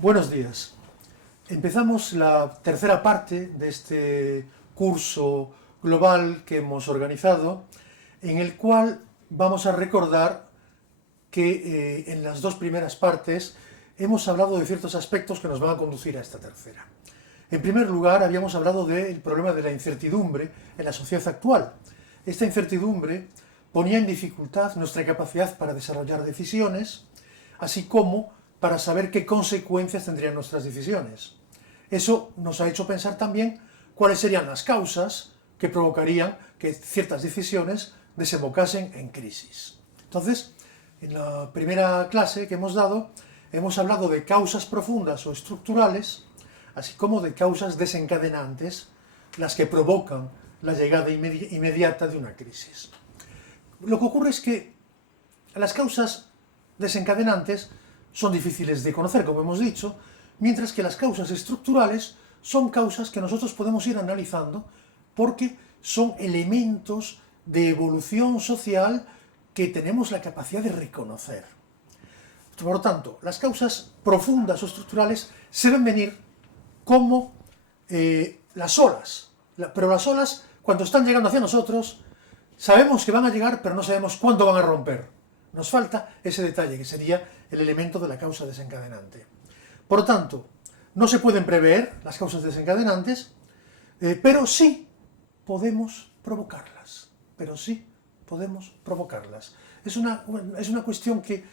Buenos días. Empezamos la tercera parte de este curso global que hemos organizado, en el cual vamos a recordar que en las dos primeras partes hemos hablado de ciertos aspectos que nos van a conducir a esta tercera. En primer lugar, habíamos hablado del problema de la incertidumbre en la sociedad actual. Esta incertidumbre ponía en dificultad nuestra capacidad para desarrollar decisiones, así como para saber qué consecuencias tendrían nuestras decisiones. Eso nos ha hecho pensar también cuáles serían las causas que provocarían que ciertas decisiones desembocasen en crisis. Entonces, en la primera clase que hemos dado, hemos hablado de causas profundas o estructurales, así como de causas desencadenantes, las que provocan la llegada inmediata de una crisis. Lo que ocurre es que las causas desencadenantes son difíciles de conocer, como hemos dicho, mientras que las causas estructurales son causas que nosotros podemos ir analizando porque son elementos de evolución social que tenemos la capacidad de reconocer. Por lo tanto, las causas profundas o estructurales se ven venir como las olas, pero las olas, cuando están llegando hacia nosotros, sabemos que van a llegar, pero no sabemos cuándo van a romper. Nos falta ese detalle, que sería el elemento de la causa desencadenante. Por lo tanto, no se pueden prever las causas desencadenantes, pero sí podemos provocarlas. Es una cuestión que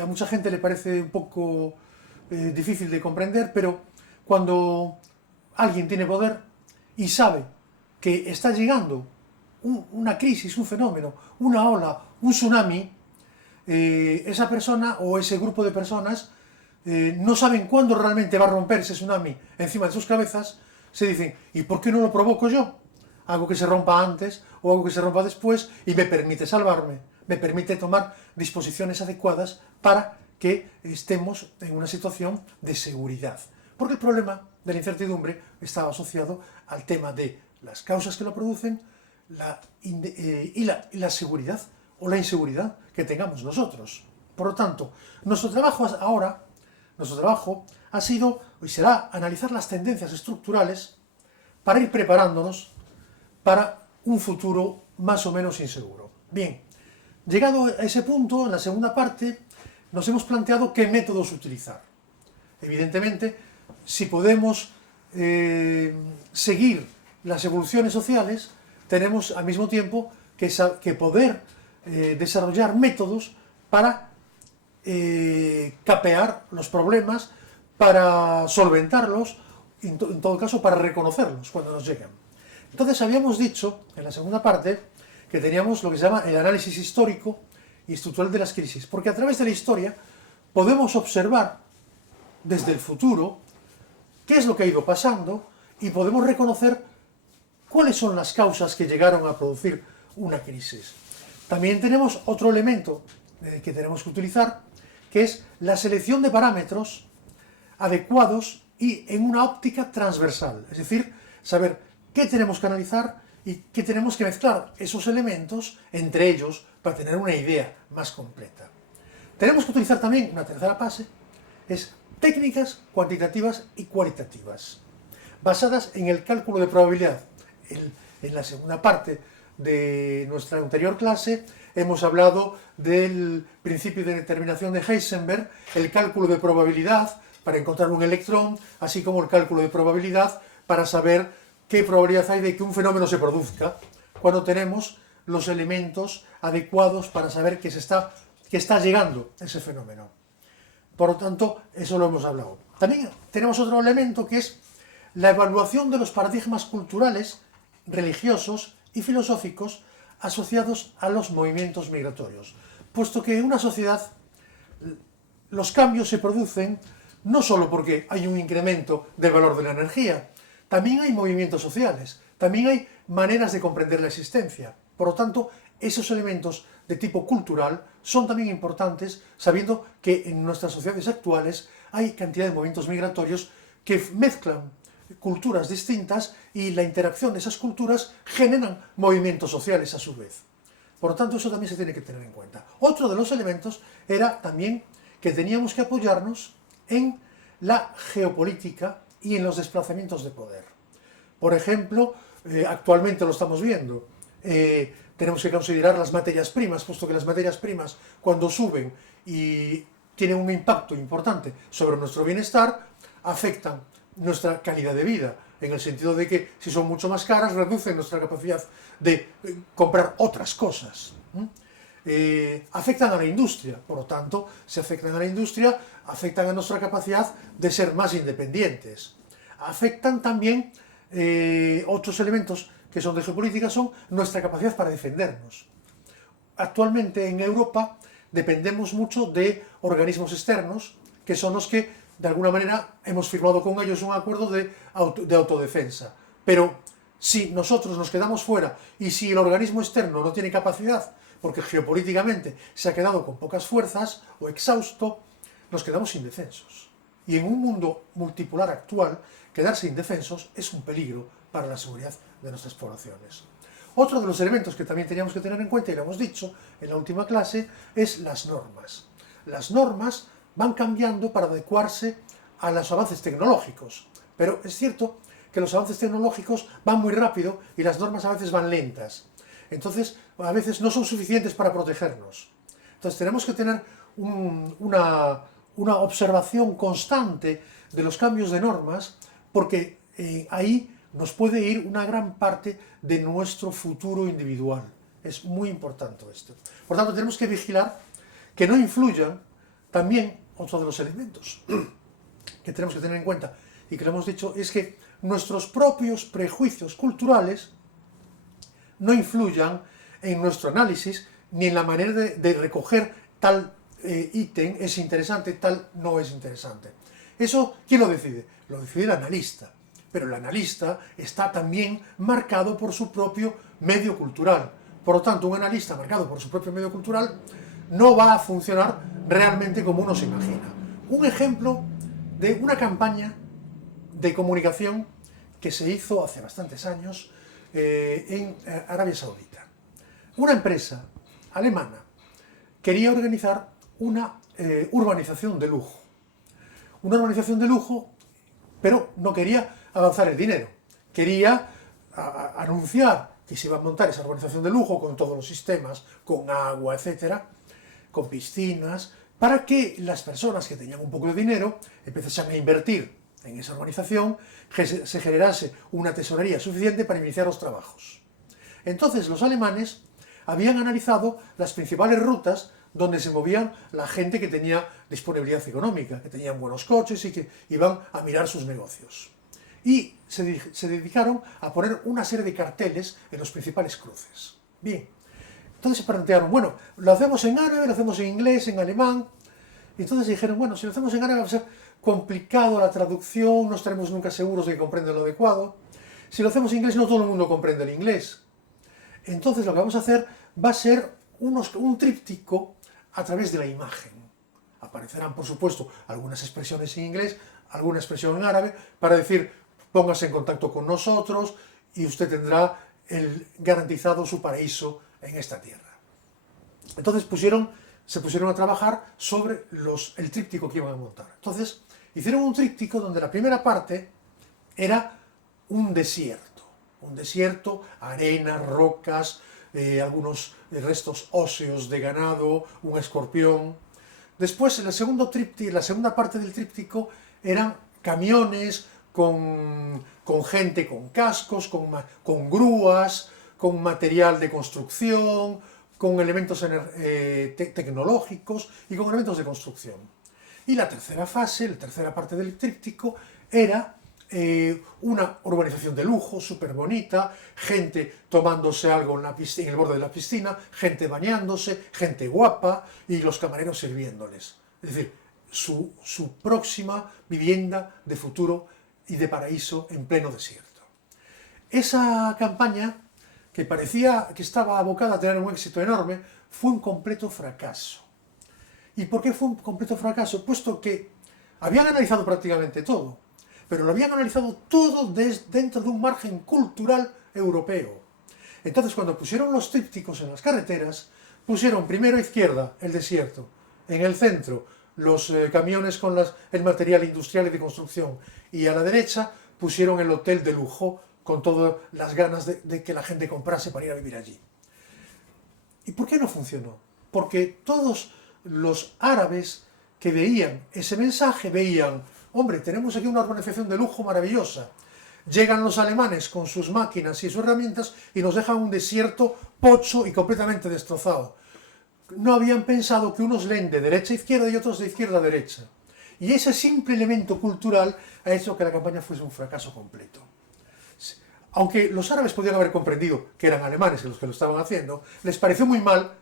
a mucha gente le parece un poco difícil de comprender, pero cuando alguien tiene poder y sabe que está llegando una crisis, un fenómeno, una ola, un tsunami, esa persona o ese grupo de personas no saben cuándo realmente va a romper ese tsunami encima de sus cabezas, se dicen, ¿y por qué no lo provoco yo? Algo que se rompa antes o algo que se rompa después y me permite salvarme, me permite tomar disposiciones adecuadas para que estemos en una situación de seguridad. Porque el problema de la incertidumbre está asociado al tema de las causas que lo producen y la seguridad o la inseguridad que tengamos nosotros. Por lo tanto, nuestro trabajo ha sido y será analizar las tendencias estructurales para ir preparándonos para un futuro más o menos inseguro. Bien, llegado a ese punto, en la segunda parte, nos hemos planteado qué métodos utilizar. Evidentemente, si podemos seguir las evoluciones sociales, tenemos al mismo tiempo que poder desarrollar métodos para capear los problemas, para solventarlos, en todo caso para reconocerlos cuando nos llegan. Entonces habíamos dicho, en la segunda parte, que teníamos lo que se llama el análisis histórico y estructural de las crisis, porque a través de la historia podemos observar desde el futuro qué es lo que ha ido pasando y podemos reconocer cuáles son las causas que llegaron a producir una crisis. También tenemos otro elemento que tenemos que utilizar, que es la selección de parámetros adecuados y en una óptica transversal, es decir, saber qué tenemos que analizar y qué tenemos que mezclar esos elementos entre ellos para tener una idea más completa. Tenemos que utilizar también una tercera fase, es técnicas cuantitativas y cualitativas, basadas en el cálculo de probabilidad. En la segunda parte de nuestra anterior clase hemos hablado del principio de determinación de Heisenberg, el cálculo de probabilidad para encontrar un electrón, así como el cálculo de probabilidad para saber qué probabilidad hay de que un fenómeno se produzca cuando tenemos los elementos adecuados para saber que está llegando ese fenómeno. Por lo tanto, eso lo hemos hablado. También tenemos otro elemento que es la evaluación de los paradigmas culturales, religiosos y filosóficos asociados a los movimientos migratorios, puesto que en una sociedad los cambios se producen no solo porque hay un incremento del valor de la energía, también hay movimientos sociales, también hay maneras de comprender la existencia. Por lo tanto, esos elementos de tipo cultural son también importantes, sabiendo que en nuestras sociedades actuales hay cantidad de movimientos migratorios que mezclan culturas distintas y la interacción de esas culturas generan movimientos sociales a su vez. Por lo tanto, eso también se tiene que tener en cuenta. Otro de los elementos era también que teníamos que apoyarnos en la geopolítica y en los desplazamientos de poder. Por ejemplo, actualmente lo estamos viendo, tenemos que considerar las materias primas, puesto que las materias primas, cuando suben y tienen un impacto importante sobre nuestro bienestar, afectan nuestra calidad de vida, en el sentido de que si son mucho más caras, reducen nuestra capacidad de comprar otras cosas. Afectan a la industria, por lo tanto, si afectan a la industria, afectan a nuestra capacidad de ser más independientes. Afectan también otros elementos que son de geopolítica, son nuestra capacidad para defendernos. Actualmente en Europa dependemos mucho de organismos externos, que son los que, de alguna manera, hemos firmado con ellos un acuerdo de autodefensa. Pero si nosotros nos quedamos fuera y si el organismo externo no tiene capacidad, porque geopolíticamente se ha quedado con pocas fuerzas o exhausto, nos quedamos indefensos. Y en un mundo multipolar actual, quedarse indefensos es un peligro para la seguridad de nuestras poblaciones. Otro de los elementos que también teníamos que tener en cuenta, y lo hemos dicho en la última clase, es las normas. Las normas van cambiando para adecuarse a los avances tecnológicos, pero es cierto que los avances tecnológicos van muy rápido y las normas a veces van lentas. Entonces, a veces no son suficientes para protegernos. Entonces, tenemos que tener una observación constante de los cambios de normas, porque ahí nos puede ir una gran parte de nuestro futuro individual. Es muy importante esto. Por tanto, tenemos que vigilar que no influyan también otro de los elementos que tenemos que tener en cuenta, y que lo hemos dicho, es que nuestros propios prejuicios culturales no influyan en nuestro análisis ni en la manera de recoger tal ítem es interesante, tal no es interesante. Eso, ¿quién lo decide? Lo decide el analista. Pero el analista está también marcado por su propio medio cultural. Por lo tanto, un analista marcado por su propio medio cultural no va a funcionar realmente como uno se imagina. Un ejemplo de una campaña de comunicación que se hizo hace bastantes años en Arabia Saudita. Una empresa alemana quería organizar una urbanización de lujo. Una urbanización de lujo, pero no quería avanzar el dinero. Quería anunciar que se iba a montar esa urbanización de lujo con todos los sistemas, con agua, etcétera, con piscinas, para que las personas que tenían un poco de dinero empezasen a invertir en esa urbanización, que se generase una tesorería suficiente para iniciar los trabajos. Entonces los alemanes habían analizado las principales rutas donde se movían la gente que tenía disponibilidad económica, que tenían buenos coches y que iban a mirar sus negocios. Y se dedicaron a poner una serie de carteles en los principales cruces. Bien, entonces se plantearon, bueno, lo hacemos en árabe, lo hacemos en inglés, en alemán. Y entonces dijeron, bueno, si lo hacemos en árabe va a ser complicado la traducción, no estaremos nunca seguros de que comprenden lo adecuado. Si lo hacemos en inglés, no todo el mundo comprende el inglés. Entonces lo que vamos a hacer va a ser un tríptico a través de la imagen. Aparecerán, por supuesto, algunas expresiones en inglés, alguna expresión en árabe, para decir, póngase en contacto con nosotros y usted tendrá garantizado su paraíso en esta tierra. Entonces se pusieron a trabajar sobre el tríptico que iban a montar. Entonces hicieron un tríptico donde la primera parte era un desierto, arena, rocas, algunos restos óseos de ganado, un escorpión. Después, la segunda parte del tríptico eran camiones con gente con cascos, con grúas, con material de construcción, con elementos tecnológicos y con elementos de construcción. Y la tercera fase, la tercera parte del tríptico, era una urbanización de lujo, súper bonita, gente tomándose algo en el borde de la piscina, gente bañándose, gente guapa y los camareros sirviéndoles. Es decir, su próxima vivienda de futuro y de paraíso en pleno desierto. Esa campaña, que parecía que estaba abocada a tener un éxito enorme, fue un completo fracaso. ¿Y por qué fue un completo fracaso? Puesto que habían analizado prácticamente todo, pero lo habían analizado todo dentro de un margen cultural europeo. Entonces, cuando pusieron los trípticos en las carreteras, pusieron primero a izquierda el desierto, en el centro los camiones con el material industrial y de construcción. Y a la derecha pusieron el hotel de lujo con todas las ganas de que la gente comprase para ir a vivir allí. ¿Y por qué no funcionó? Porque todos los árabes que veían ese mensaje veían, hombre, tenemos aquí una urbanización de lujo maravillosa. Llegan los alemanes con sus máquinas y sus herramientas y nos dejan un desierto pocho y completamente destrozado. No habían pensado que unos leen de derecha a izquierda y otros de izquierda a derecha. Y ese simple elemento cultural ha hecho que la campaña fuese un fracaso completo. Aunque los árabes podían haber comprendido que eran alemanes los que lo estaban haciendo, les pareció muy mal,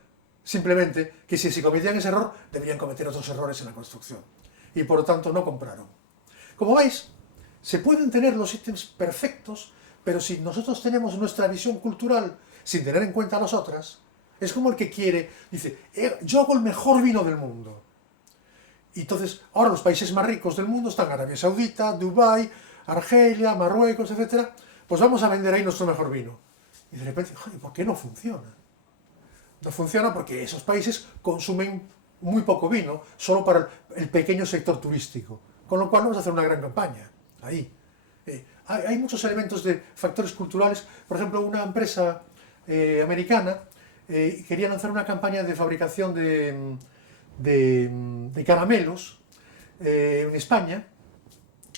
simplemente, que si cometían ese error, deberían cometer otros errores en la construcción. Y por lo tanto no compraron. Como veis, se pueden tener los ítems perfectos, pero si nosotros tenemos nuestra visión cultural sin tener en cuenta las otras, es como el que quiere, dice, yo hago el mejor vino del mundo. Y entonces, ahora los países más ricos del mundo están Arabia Saudita, Dubái, Argelia, Marruecos, etc. Pues vamos a vender ahí nuestro mejor vino. Y de repente, ¿por qué no funciona? No funciona porque esos países consumen muy poco vino, solo para el pequeño sector turístico. Con lo cual vamos a hacer una gran campaña ahí. Hay muchos elementos de factores culturales. Por ejemplo, una empresa americana quería lanzar una campaña de fabricación de caramelos en España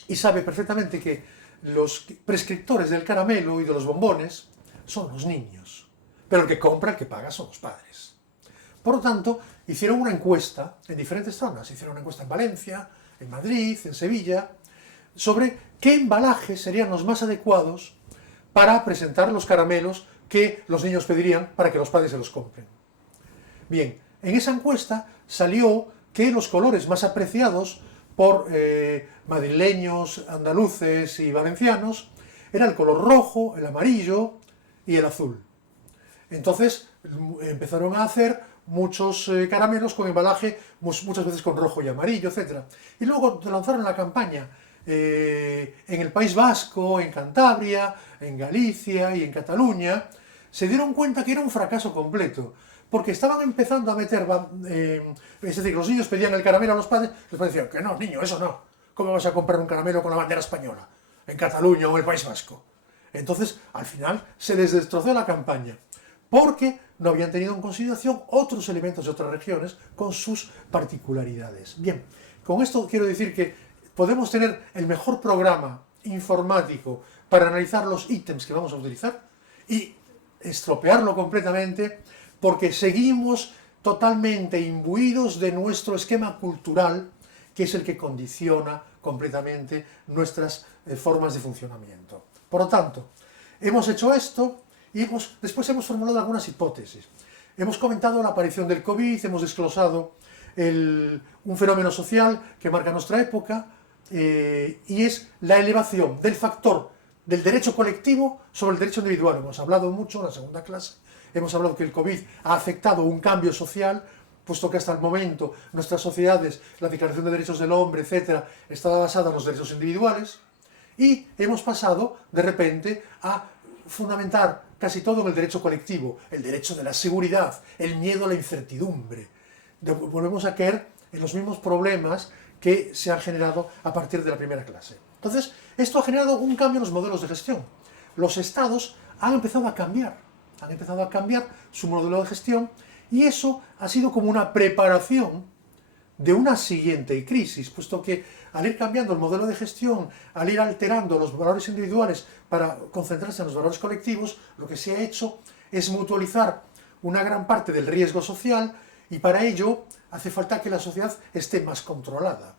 y sabe perfectamente que los prescriptores del caramelo y de los bombones son los niños, pero el que compra, el que paga son los padres. Por lo tanto, hicieron una encuesta en diferentes zonas. Hicieron una encuesta en Valencia, en Madrid, en Sevilla, sobre qué embalajes serían los más adecuados para presentar los caramelos que los niños pedirían para que los padres se los compren. Bien, en esa encuesta salió que los colores más apreciados por madrileños, andaluces y valencianos era el color rojo, el amarillo y el azul. Entonces empezaron a hacer muchos caramelos con embalaje, muchas veces con rojo y amarillo, etc. Y luego lanzaron la campaña en el País Vasco, en Cantabria, en Galicia y en Cataluña. Se dieron cuenta que era un fracaso completo, porque estaban empezando a meter, es decir, los niños pedían el caramelo a los padres decían que no, niño, eso no. ¿Cómo vas a comprar un caramelo con la bandera española en Cataluña o en el País Vasco? Entonces, al final, se les destrozó la campaña, porque no habían tenido en consideración otros elementos de otras regiones con sus particularidades. Bien, con esto quiero decir que podemos tener el mejor programa informático para analizar los ítems que vamos a utilizar y estropearlo completamente porque seguimos totalmente imbuidos de nuestro esquema cultural, que es el que condiciona completamente nuestras formas de funcionamiento. Por lo tanto, hemos hecho esto y después hemos formulado algunas hipótesis. Hemos comentado la aparición del COVID, hemos desglosado un fenómeno social que marca nuestra época, y es la elevación del factor del derecho colectivo sobre el derecho individual. Hemos hablado mucho en la segunda clase, hemos hablado que el COVID ha afectado un cambio social, puesto que hasta el momento nuestras sociedades, la Declaración de Derechos del Hombre, etc., estaba basada en los derechos individuales, y hemos pasado de repente a fundamentar casi todo en el derecho colectivo, el derecho de la seguridad, el miedo a la incertidumbre. Volvemos a caer en los mismos problemas que se han generado a partir de la primera clase. Entonces, esto ha generado un cambio en los modelos de gestión. Los estados han empezado a cambiar su modelo de gestión, y eso ha sido como una preparación de una siguiente crisis, puesto que al ir cambiando el modelo de gestión, al ir alterando los valores individuales para concentrarse en los valores colectivos, lo que se ha hecho es mutualizar una gran parte del riesgo social, y para ello hace falta que la sociedad esté más controlada.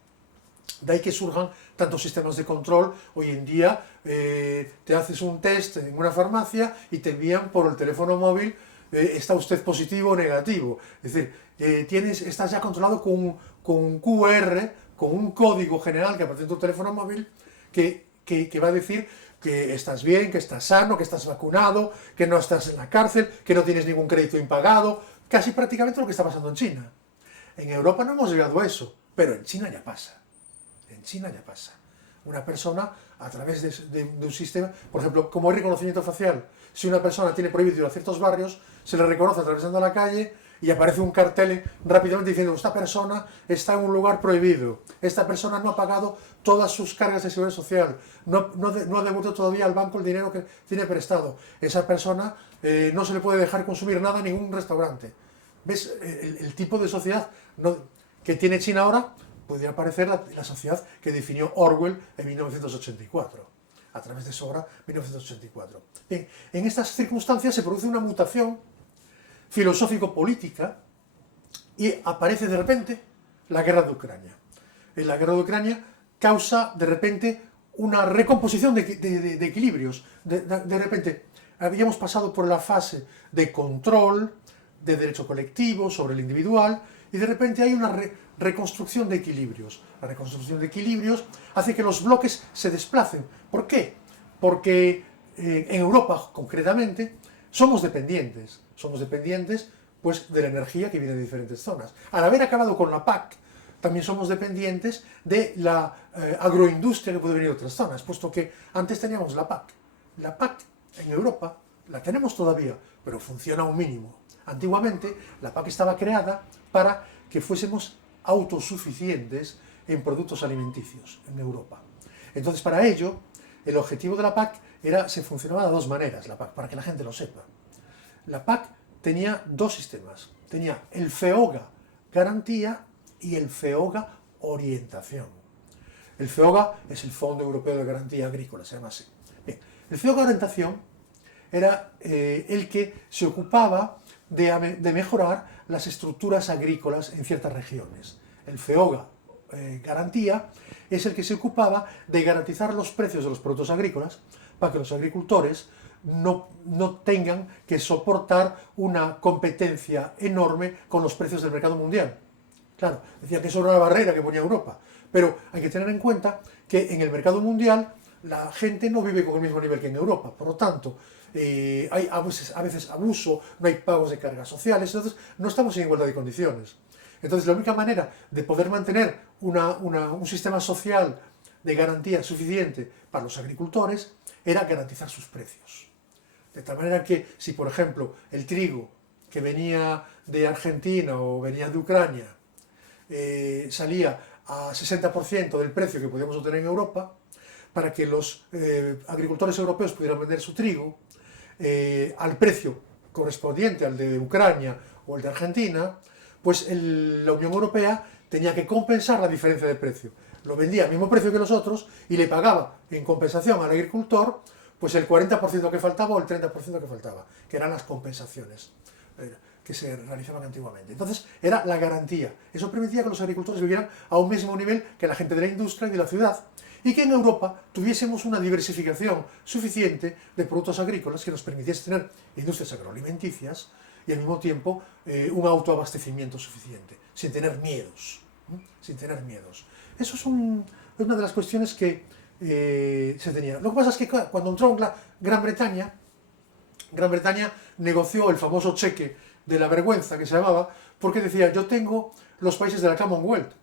De ahí que surjan tantos sistemas de control. Hoy en día te haces un test en una farmacia y te envían por el teléfono móvil, ¿está usted positivo o negativo? Es decir, estás ya controlado con un QR, con un código general que aparece en tu teléfono móvil que va a decir que estás bien, que estás sano, que estás vacunado, que no estás en la cárcel, que no tienes ningún crédito impagado, casi prácticamente lo que está pasando en China. En Europa no hemos llegado a eso, pero en China ya pasa. En China ya pasa. Una persona, a través de un sistema, por ejemplo, como hay reconocimiento facial, si una persona tiene prohibido ir a ciertos barrios, se le reconoce atravesando la calle y aparece un cartel rápidamente diciendo esta persona está en un lugar prohibido, esta persona no ha pagado todas sus cargas de seguridad social, no ha devuelto todavía al banco el dinero que tiene prestado, esa persona no se le puede dejar consumir nada en ningún restaurante. ¿Ves el tipo de sociedad que tiene China ahora? Podría parecer la sociedad que definió Orwell en 1984, a través de su obra 1984. Bien, en estas circunstancias se produce una mutación filosófico-política y aparece de repente la guerra de Ucrania. En la guerra de Ucrania causa de repente una recomposición de equilibrios. De repente habíamos pasado por la fase de control, de derecho colectivo sobre el individual, y de repente hay una reconstrucción de equilibrios. La reconstrucción de equilibrios hace que los bloques se desplacen. ¿Por qué? Porque en Europa, concretamente, somos dependientes pues, de la energía que viene de diferentes zonas. Al haber acabado con la PAC, también somos dependientes de la agroindustria que puede venir de otras zonas, puesto que antes teníamos la PAC. La PAC en Europa la tenemos todavía, pero funciona a un mínimo. Antiguamente, la PAC estaba creada para que fuésemos autosuficientes en productos alimenticios en Europa. Entonces, para ello, el objetivo de la PAC se funcionaba de dos maneras, la PAC, para que la gente lo sepa. La PAC tenía dos sistemas. Tenía el FEOGA garantía y el FEOGA orientación. El FEOGA es el Fondo Europeo de Garantía Agrícola, se llama así. Bien, el FEOGA orientación era el que se ocupaba de mejorar las estructuras agrícolas en ciertas regiones. El FEOGA garantía es el que se ocupaba de garantizar los precios de los productos agrícolas para que los agricultores no tengan que soportar una competencia enorme con los precios del mercado mundial. Claro, decía que eso era una barrera que ponía Europa, pero hay que tener en cuenta que en el mercado mundial la gente no vive con el mismo nivel que en Europa, por lo tanto, hay a veces abuso, no hay pagos de cargas sociales, entonces no estamos en igualdad de condiciones. Entonces la única manera de poder mantener un sistema social de garantía suficiente para los agricultores era garantizar sus precios. De tal manera que si, por ejemplo, el trigo que venía de Argentina o venía de Ucrania salía a 60% del precio que podíamos obtener en Europa, para que los agricultores europeos pudieran vender su trigo al precio correspondiente al de Ucrania o el de Argentina, pues la Unión Europea tenía que compensar la diferencia de precio. Lo vendía al mismo precio que los otros y le pagaba en compensación al agricultor pues el 40% que faltaba o el 30% que faltaba, que eran las compensaciones que se realizaban antiguamente. Entonces era la garantía. Eso permitía que los agricultores vivieran a un mismo nivel que la gente de la industria y de la ciudad, y que en Europa tuviésemos una diversificación suficiente de productos agrícolas que nos permitiese tener industrias agroalimenticias y al mismo tiempo un autoabastecimiento suficiente, sin tener miedos. Sin tener miedos. Eso es una de las cuestiones que se tenía. Lo que pasa es que cuando entró Gran Bretaña negoció el famoso cheque de la vergüenza que se llamaba, porque decía, yo tengo los países de la Commonwealth.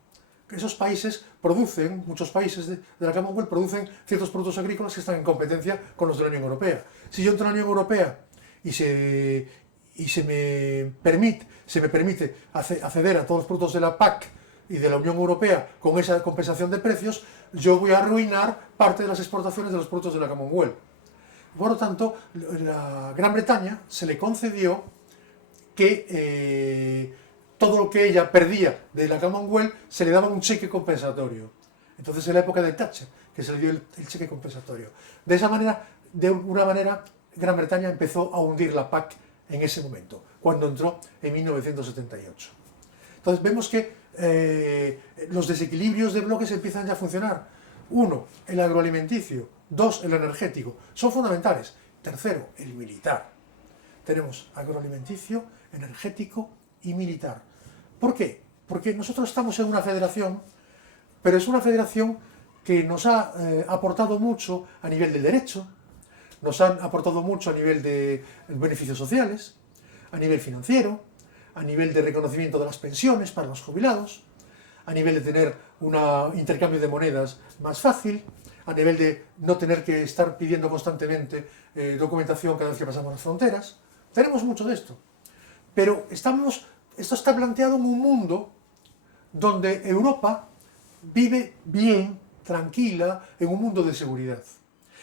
Esos países producen, muchos países de la Commonwealth producen ciertos productos agrícolas que están en competencia con los de la Unión Europea. Si yo entro en la Unión Europea y se me permite acceder a todos los productos de la PAC y de la Unión Europea con esa compensación de precios, yo voy a arruinar parte de las exportaciones de los productos de la Commonwealth. Por lo tanto, a Gran Bretaña se le concedió que todo lo que ella perdía de la Commonwealth se le daba un cheque compensatorio. Entonces, en la época de Thatcher, que se le dio el cheque compensatorio. De una manera, Gran Bretaña empezó a hundir la PAC en ese momento, cuando entró en 1978. Entonces, vemos que los desequilibrios de bloques empiezan ya a funcionar. Uno, el agroalimenticio. Dos, el energético. Son fundamentales. Tercero, el militar. Tenemos agroalimenticio, energético y militar. ¿Por qué? Porque nosotros estamos en una federación, pero es una federación que nos ha aportado mucho a nivel del derecho, nos han aportado mucho a nivel de beneficios sociales, a nivel financiero, a nivel de reconocimiento de las pensiones para los jubilados, a nivel de tener un intercambio de monedas más fácil, a nivel de no tener que estar pidiendo constantemente documentación cada vez que pasamos las fronteras. Tenemos mucho de esto, pero estamos esto está planteado en un mundo donde Europa vive bien, tranquila, en un mundo de seguridad.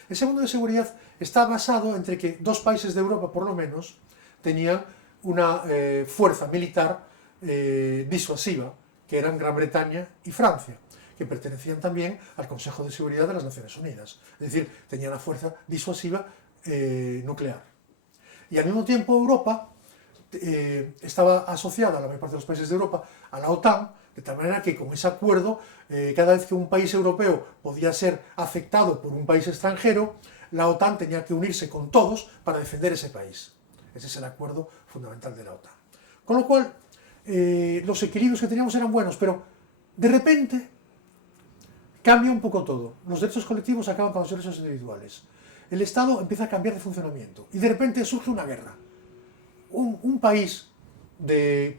Ese mundo de seguridad está basado entre que dos países de Europa, por lo menos, tenían una fuerza militar disuasiva, que eran Gran Bretaña y Francia, que pertenecían también al Consejo de Seguridad de las Naciones Unidas. Es decir, tenían una fuerza disuasiva nuclear. Y al mismo tiempo Europa estaba asociada, la mayor parte de los países de Europa, a la OTAN, de tal manera que con ese acuerdo, cada vez que un país europeo podía ser afectado por un país extranjero, la OTAN tenía que unirse con todos para defender ese país. Ese es el acuerdo fundamental de la OTAN. Con lo cual, los equilibrios que teníamos eran buenos, pero de repente cambia un poco todo. Los derechos colectivos acaban con los derechos individuales. El Estado empieza a cambiar de funcionamiento y de repente surge una guerra. Un país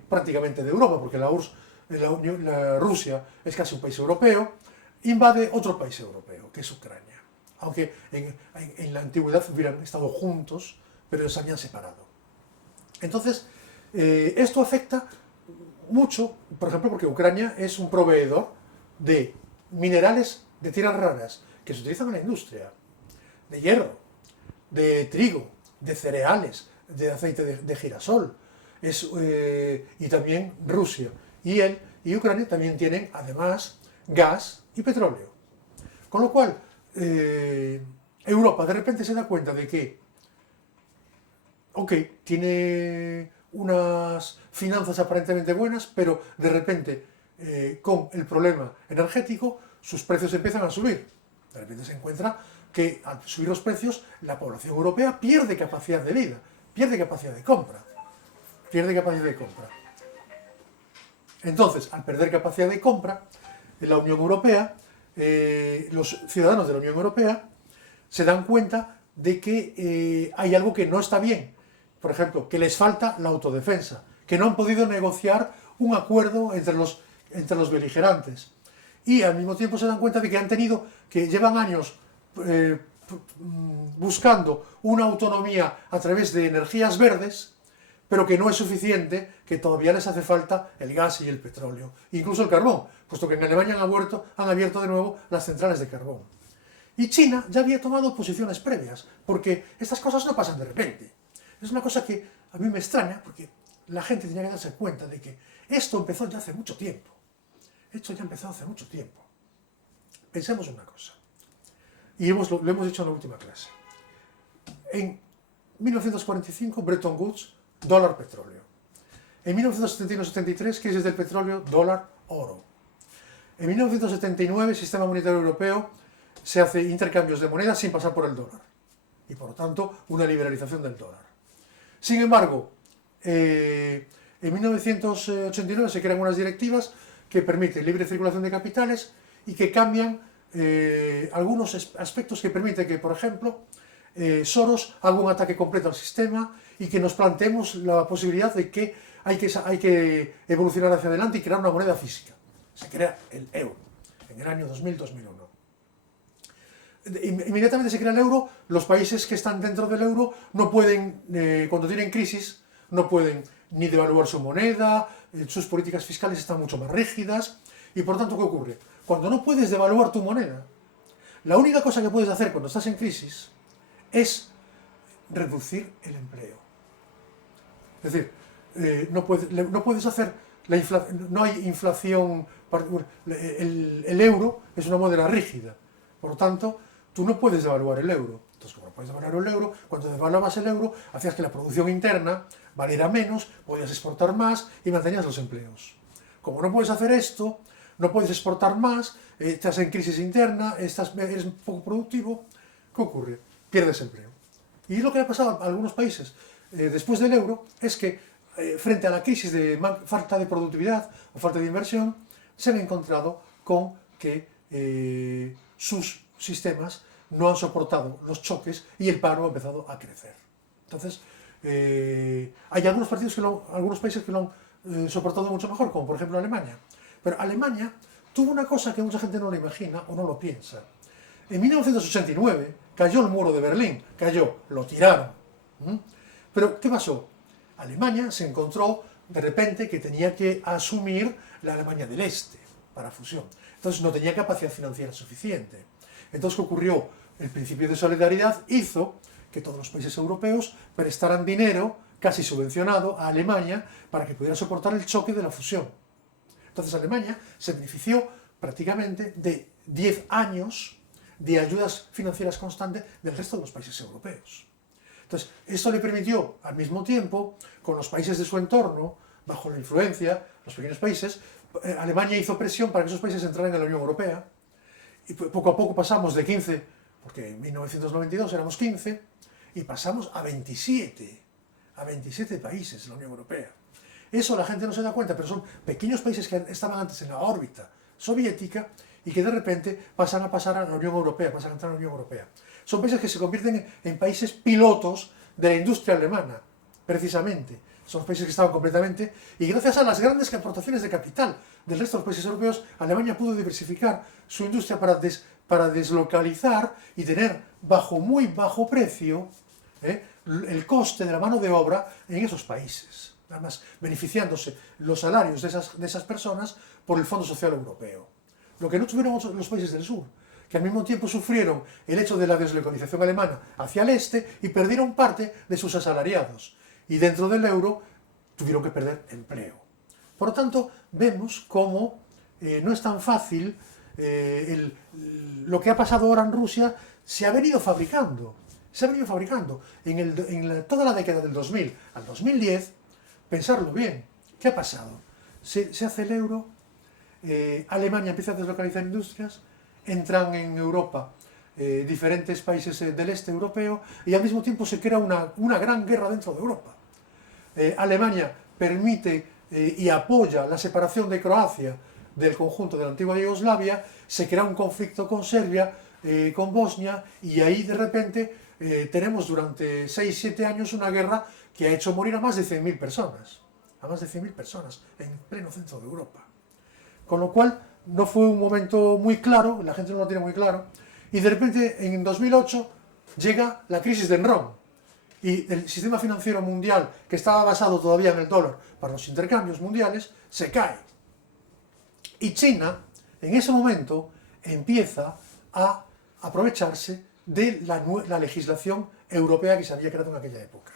prácticamente de Europa, porque la Rusia es casi un país europeo, invade otro país europeo, que es Ucrania. Aunque en la antigüedad hubieran estado juntos, pero se habían separado. Entonces, esto afecta mucho, por ejemplo, porque Ucrania es un proveedor de minerales de tierras raras que se utilizan en la industria, de hierro, de trigo, de cereales, de aceite de girasol, y también Rusia y Ucrania también tienen además gas y petróleo. Con lo cual, Europa de repente se da cuenta de que, ok, tiene unas finanzas aparentemente buenas, pero de repente, con el problema energético, sus precios empiezan a subir. De repente se encuentra que al subir los precios, la población europea pierde capacidad de vida, pierde capacidad de compra. Entonces, al perder capacidad de compra, la Unión Europea, los ciudadanos de la Unión Europea se dan cuenta de que hay algo que no está bien. Por ejemplo, que les falta la autodefensa, que no han podido negociar un acuerdo entre los beligerantes. Y al mismo tiempo se dan cuenta de que llevan años buscando una autonomía a través de energías verdes, pero que no es suficiente, que todavía les hace falta el gas y el petróleo, incluso el carbón, puesto que en Alemania han abierto de nuevo las centrales de carbón. Y China ya había tomado posiciones previas, porque estas cosas no pasan de repente. Es una cosa que a mí me extraña, porque la gente tenía que darse cuenta de que esto empezó ya hace mucho tiempo. Esto ya empezó hace mucho tiempo. Pensemos una cosa, y lo hemos dicho en la última clase. En 1945, Bretton Woods, dólar petróleo. En 1971-73, crisis del petróleo, dólar oro. En 1979, sistema monetario europeo, se hace intercambios de moneda sin pasar por el dólar. Y por lo tanto, una liberalización del dólar. Sin embargo, en 1989 se crean unas directivas que permiten libre circulación de capitales y que cambian algunos aspectos que permiten que, por ejemplo, Soros haga un ataque completo al sistema y que nos planteemos la posibilidad de que hay que evolucionar hacia adelante y crear una moneda física. Se crea el euro en el año 2000-2001. Inmediatamente se crea el euro, los países que están dentro del euro no pueden, cuando tienen crisis, no pueden ni devaluar su moneda, sus políticas fiscales están mucho más rígidas, y por tanto, ¿qué ocurre? Cuando no puedes devaluar tu moneda, la única cosa que puedes hacer cuando estás en crisis es reducir el empleo. Es decir, no puedes hacer no hay inflación, el euro es una moneda rígida, por lo tanto, tú no puedes devaluar el euro. Entonces, como no puedes devaluar el euro, cuando devaluabas el euro, hacías que la producción interna valiera menos, podías exportar más y mantenías los empleos. Como no puedes hacer esto, no puedes exportar más, estás en crisis interna, eres poco productivo, ¿qué ocurre? Pierdes empleo. Y lo que ha pasado a algunos países después del euro es que frente a la crisis de falta de productividad o falta de inversión, se han encontrado con que sus sistemas no han soportado los choques y el paro ha empezado a crecer. Entonces, hay algunos países que lo han soportado mucho mejor, como por ejemplo Alemania. Pero Alemania tuvo una cosa que mucha gente no lo imagina o no lo piensa. En 1989 cayó el muro de Berlín, lo tiraron. Pero, ¿qué pasó? Alemania se encontró de repente que tenía que asumir la Alemania del Este para fusión. Entonces no tenía capacidad financiera suficiente. Entonces, ¿qué ocurrió? El principio de solidaridad hizo que todos los países europeos prestaran dinero, casi subvencionado, a Alemania para que pudiera soportar el choque de la fusión. Entonces Alemania se benefició prácticamente de 10 años de ayudas financieras constantes del resto de los países europeos. Entonces, esto le permitió, al mismo tiempo, con los países de su entorno, bajo la influencia, los pequeños países, Alemania hizo presión para que esos países entraran en la Unión Europea, y poco a poco pasamos de 15, porque en 1992 éramos 15, y pasamos a 27 países en la Unión Europea. Eso la gente no se da cuenta, pero son pequeños países que estaban antes en la órbita soviética y que de repente pasan a pasar a la Unión Europea, pasan a entrar a la Unión Europea. Son países que se convierten en países pilotos de la industria alemana, precisamente. Son países que estaban completamente... Y gracias a las grandes aportaciones de capital del resto de los países europeos, Alemania pudo diversificar su industria para deslocalizar y tener muy bajo precio el coste de la mano de obra en esos países. Además, beneficiándose los salarios de esas personas por el Fondo Social Europeo. Lo que no tuvieron los países del sur, que al mismo tiempo sufrieron el hecho de la deslocalización alemana hacia el este y perdieron parte de sus asalariados. Y dentro del euro tuvieron que perder empleo. Por lo tanto, vemos cómo no es tan fácil lo que ha pasado ahora en Rusia se ha venido fabricando. Se ha venido fabricando. Toda la década del 2000 al 2010, pensarlo bien, ¿qué ha pasado? Se hace el euro, Alemania empieza a deslocalizar industrias, entran en Europa diferentes países del este europeo y al mismo tiempo se crea una gran guerra dentro de Europa. Alemania permite y apoya la separación de Croacia del conjunto de la antigua Yugoslavia, se crea un conflicto con Serbia, con Bosnia, y ahí de repente tenemos durante 6-7 años una guerra que ha hecho morir a más de 100.000 personas, en pleno centro de Europa. Con lo cual no fue un momento muy claro, la gente no lo tiene muy claro, y de repente en 2008 llega la crisis de Enron, y el sistema financiero mundial, que estaba basado todavía en el dólar para los intercambios mundiales, se cae. Y China, en ese momento, empieza a aprovecharse de la legislación europea que se había creado en aquella época.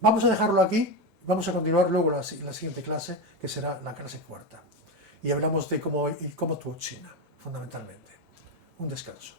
Vamos a dejarlo aquí, vamos a continuar luego la siguiente clase, que será la clase cuarta. Y hablamos de cómo actuó China, fundamentalmente. Un descanso.